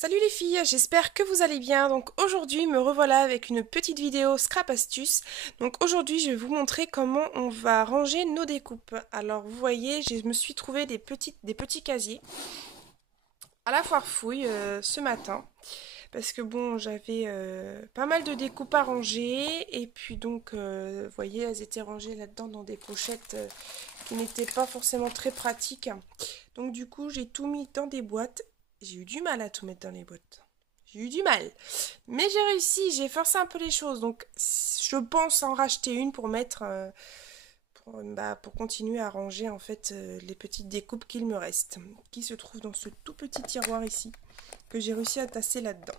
Salut les filles, j'espère que vous allez bien. Donc aujourd'hui me revoilà avec une petite vidéo scrap astuce. Donc aujourd'hui je vais vous montrer comment on va ranger nos découpes. Alors vous voyez, je me suis trouvé des petits casiers à la foire fouille ce matin. Parce que bon, j'avais pas mal de découpes à ranger. Et puis donc, vous voyez, elles étaient rangées là-dedans dans des pochettes qui n'étaient pas forcément très pratiques. Donc du coup, j'ai tout mis dans des boîtes. J'ai eu du mal à tout mettre dans les boîtes. J'ai eu du mal. Mais j'ai réussi, j'ai forcé un peu les choses. Donc je pense en racheter une pour mettre... pour continuer à ranger en fait les petites découpes qu'il me reste. Qui se trouvent dans ce tout petit tiroir ici. Que j'ai réussi à tasser là-dedans.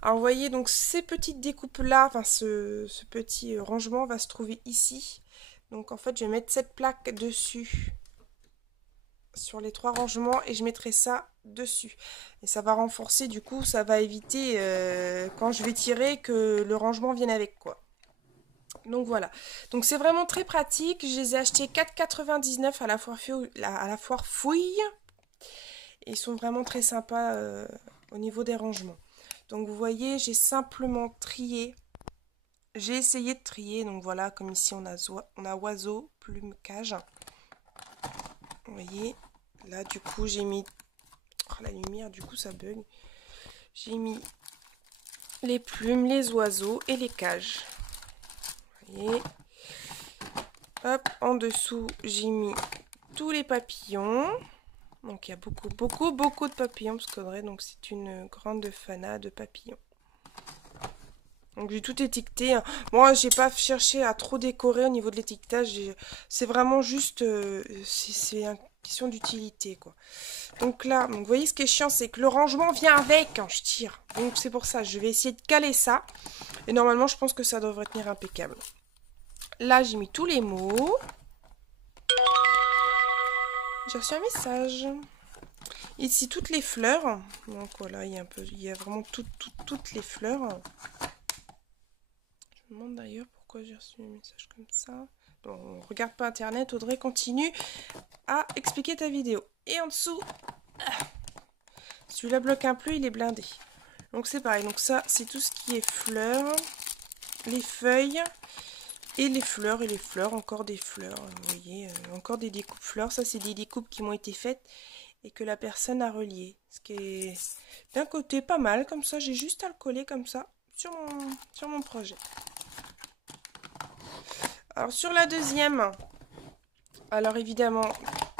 Alors vous voyez donc ces petites découpes là, enfin ce petit rangement va se trouver ici. Donc en fait je vais mettre cette plaque dessus sur les trois rangements et je mettrai ça dessus. Et ça va renforcer, du coup ça va éviter quand je vais tirer que le rangement vienne avec quoi. Donc voilà, donc c'est vraiment très pratique. Je les ai achetés 4,99 à la foire fouille. Et ils sont vraiment très sympas au niveau des rangements. Donc vous voyez, j'ai simplement trié. J'ai essayé de trier. Donc voilà, comme ici on a oiseau, plume, cage. Vous voyez, là du coup j'ai mis... Oh, la lumière, du coup ça bug. J'ai mis les plumes, les oiseaux et les cages. Vous voyez. Hop, en dessous j'ai mis tous les papillons. Donc il y a beaucoup de papillons parce qu'Audrey, donc c'est une grande fanat de papillons. Donc j'ai tout étiqueté. Moi, j'ai pas cherché à trop décorer au niveau de l'étiquetage. C'est vraiment juste, c'est une question d'utilité quoi. Donc là, donc, vous voyez ce qui est chiant, c'est que le rangement vient avec quand je tire. Donc c'est pour ça, je vais essayer de caler ça. Et normalement, je pense que ça devrait tenir impeccable. Là, j'ai mis tous les mots. J'ai reçu un message. Ici, toutes les fleurs. Donc voilà, il y a vraiment toutes les fleurs. Je me demande d'ailleurs pourquoi j'ai reçu un message comme ça. Bon, on regarde pas internet, Audrey, continue à expliquer ta vidéo. Et en dessous, celui-là bloque un peu, il est blindé. Donc c'est pareil, donc ça c'est tout ce qui est fleurs, les feuilles et les fleurs, encore des fleurs. Vous voyez, encore des découpes fleurs. Ça c'est des découpes qui m'ont été faites et que la personne a reliées. Ce qui est d'un côté pas mal, comme ça j'ai juste à le coller comme ça sur mon projet. Alors sur la deuxième, alors évidemment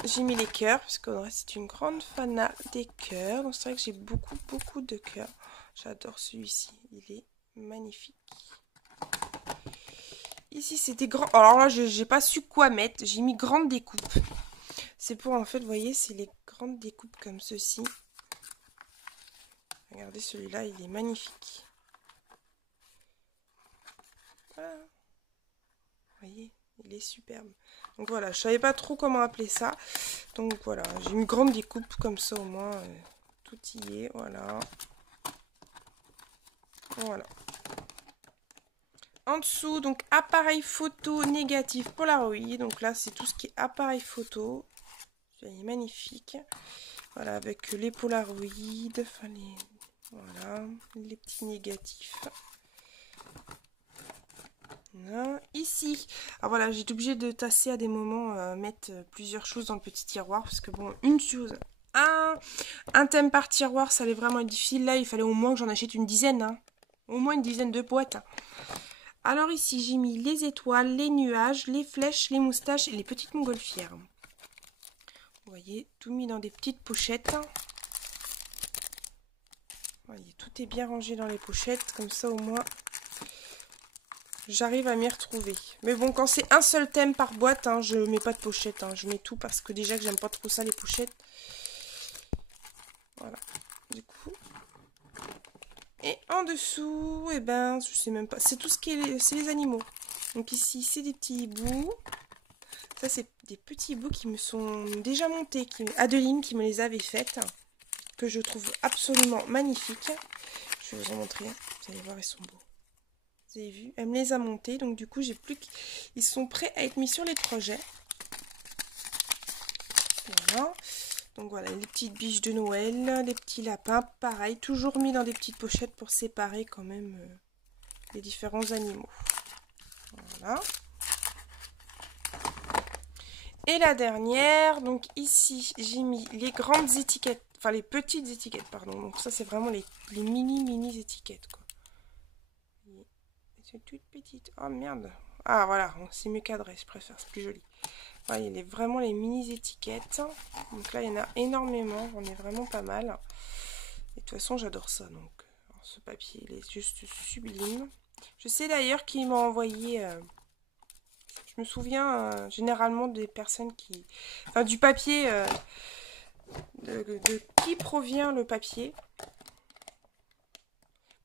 j'ai mis les cœurs parce que c'est une grande fanat des cœurs. Donc c'est vrai que j'ai beaucoup de cœurs. J'adore celui-ci, il est magnifique. Ici c'est des grands. Alors là j'ai pas su quoi mettre. J'ai mis grandes découpes. C'est pour en fait, vous voyez, c'est les grandes découpes comme ceci. Regardez celui-là, il est magnifique. Voilà. Vous voyez, il est superbe. Donc voilà, je savais pas trop comment appeler ça. Donc voilà, j'ai une grande découpe comme ça au moins. Tout y est, voilà. Voilà. En dessous, donc appareil photo négatif Polaroid. Donc là, c'est tout ce qui est appareil photo. Il est magnifique. Voilà, avec les Polaroid. Enfin, voilà, les petits négatifs. Voilà. Ici, alors voilà, j'ai été obligée de tasser à des moments, mettre plusieurs choses dans le petit tiroir. Parce que bon, une chose... Un thème par tiroir, ça allait vraiment être difficile. Là, il fallait au moins que j'en achète une dizaine. Hein. Au moins une dizaine de boîtes. Alors ici, j'ai mis les étoiles, les nuages, les flèches, les moustaches et les petites montgolfières. Vous voyez, tout mis dans des petites pochettes. Vous voyez, tout est bien rangé dans les pochettes. Comme ça, au moins, j'arrive à m'y retrouver. Mais bon, quand c'est un seul thème par boîte, hein, je mets pas de pochette. Hein, je mets tout parce que déjà que j'aime pas trop ça, les pochettes. Voilà. Du coup... Et en dessous, eh ben, je sais même pas. C'est tout ce qui est c'est les animaux. Donc ici, c'est des petits bouts. Ça, c'est des petits bouts qui me sont déjà montés. Adeline qui me les avait faites. Que je trouve absolument magnifiques. Je vais vous en montrer. Vous allez voir, ils sont beaux. Vous avez vu? Elle me les a montés. Donc du coup, j'ai plus qu'ils sont prêts à être mis sur les projets. Voilà. Donc voilà, les petites biches de Noël, les petits lapins, pareil, toujours mis dans des petites pochettes pour séparer quand même les différents animaux. Voilà. Et la dernière, donc ici, j'ai mis les grandes étiquettes, enfin les petites étiquettes, pardon. Donc ça, c'est vraiment les mini étiquettes, quoi. C'est toute petite. Oh merde. Ah voilà, c'est mieux cadré, je préfère, c'est plus joli. Voilà, il y a vraiment les mini étiquettes. Donc là, il y en a énormément, on est vraiment pas mal. Et de toute façon, j'adore ça. Donc, alors, ce papier, il est juste sublime. Je sais d'ailleurs qu'il m'a envoyé... je me souviens généralement des personnes qui... Enfin, du papier... de qui provient le papier.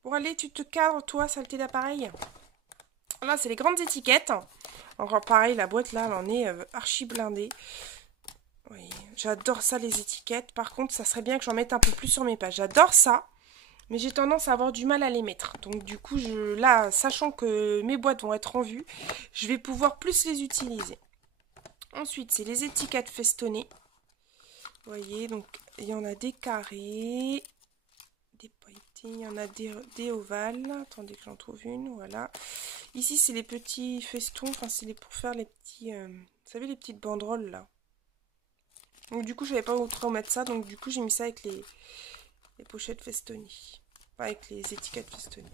Bon, allez, tu te cadres, toi, saleté d'appareil. Là, c'est les grandes étiquettes. Encore pareil, la boîte, là, elle en est archi blindée. Oui, j'adore ça, les étiquettes. Par contre, ça serait bien que j'en mette un peu plus sur mes pages. J'adore ça, mais j'ai tendance à avoir du mal à les mettre. Donc, du coup, là, sachant que mes boîtes vont être en vue, je vais pouvoir plus les utiliser. Ensuite, c'est les étiquettes festonnées. Vous voyez, donc, il y en a des carrés, des pailletés, il y en a des ovales. Attendez que j'en trouve une, voilà. Ici, c'est les petits festons, enfin, c'est pour faire les petits... vous savez, les petites banderoles, là. Donc, du coup, je savais pas où trop mettre ça, donc du coup, j'ai mis ça avec les pochettes festonnées. Enfin, avec les étiquettes festonnées.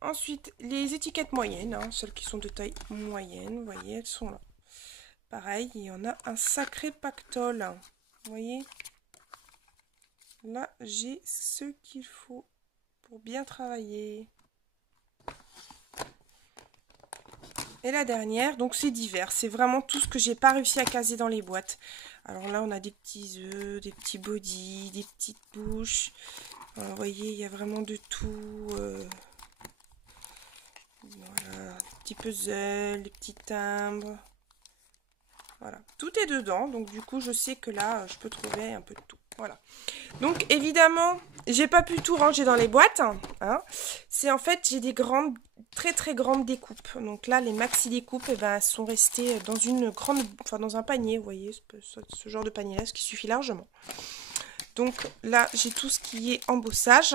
Ensuite, les étiquettes moyennes, hein, celles qui sont de taille moyenne, vous voyez, elles sont là. Pareil, il y en a un sacré pactole. Vous voyez? Là, j'ai ce qu'il faut pour bien travailler. Et la dernière, donc c'est divers. C'est vraiment tout ce que j'ai pas réussi à caser dans les boîtes. Alors là, on a des petits œufs, des petits bodys, des petites bouches. Vous voyez, il y a vraiment de tout. Voilà, des petits puzzles, des petits timbres. Voilà, tout est dedans. Donc du coup, je sais que là, je peux trouver un peu de tout. Voilà. Donc évidemment, j'ai pas pu tout ranger dans les boîtes. Hein. C'est en fait, j'ai des grandes, très grandes découpes. Donc là, les maxi découpes, eh ben, elles sont restées dans une grande, enfin dans un panier, vous voyez, ce genre de panier-là, ce qui suffit largement. Donc là, j'ai tout ce qui est embossage.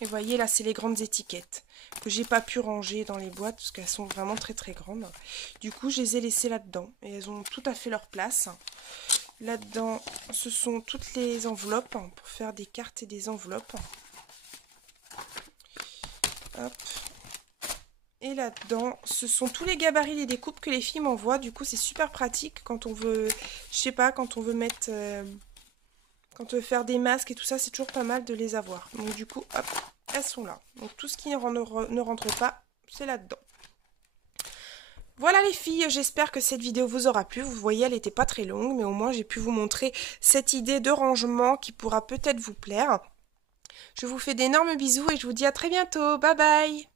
Et vous voyez, là, c'est les grandes étiquettes que j'ai pas pu ranger dans les boîtes parce qu'elles sont vraiment très grandes. Du coup, je les ai laissées là-dedans et elles ont tout à fait leur place. Là-dedans, ce sont toutes les enveloppes pour faire des cartes et des enveloppes. Hop. Et là-dedans, ce sont tous les gabarits des découpes que les filles m'envoient. Du coup, c'est super pratique quand on veut, je sais pas, quand on veut mettre, quand on veut faire des masques et tout ça, c'est toujours pas mal de les avoir. Donc du coup, hop, elles sont là. Donc tout ce qui ne rentre pas, c'est là-dedans. Voilà les filles, j'espère que cette vidéo vous aura plu. Vous voyez, elle n'était pas très longue, mais au moins j'ai pu vous montrer cette idée de rangement qui pourra peut-être vous plaire. Je vous fais d'énormes bisous et je vous dis à très bientôt. Bye bye!